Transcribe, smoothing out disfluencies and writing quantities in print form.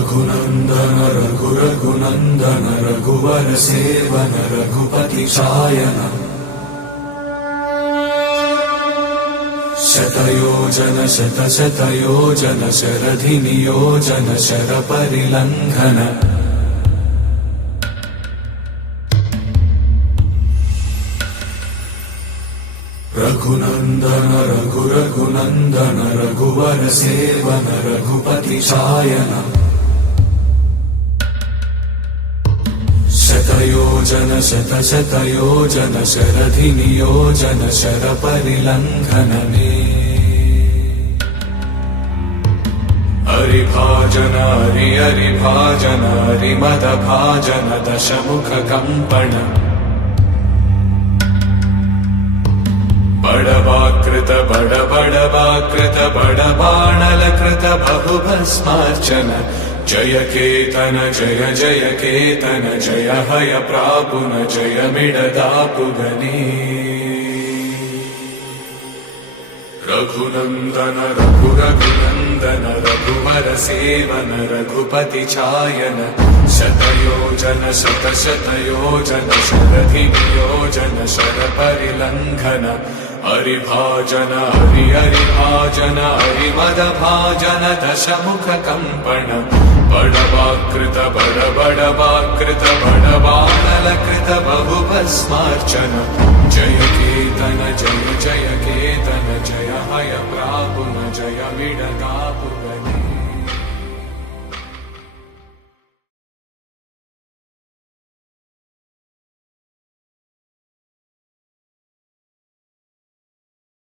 रघुनन्दन रघुरघुनन्दन रघुवर seven Raghupati चायन शतयोजन शतशतयोजन शरधि नियोजन शरपरिलङ्घन रघुनन्दन रघुरघुनन्दन रघुवर seven Raghupati चायन शतयोजन शतशतयोजन शरधि नियोजन शरपरिलङ्घन हरिभाजन हरिभाजन हरिमदभाजन दशमुख कंपन बड़वाकृत बड़वाकृत बड़बाणलकृत बहुभस्मार्चन जय केतन जय जय केतन जय हय प्रापुन जय मिडदापुगनी रघुनन्दन रघुरघुनन्दन रघुवर सेवन रघुपति चायन शतयोजन शतशतयोजन शरधि नियोजन शरपरिलङ्घन हरिभाजन हरिभाजन हरिमदभाजन दशमुख कंपन बड़वाकृत बड़वाकृत बड़बाणलकृत बहुभस्मार्चन जय केतन जय जय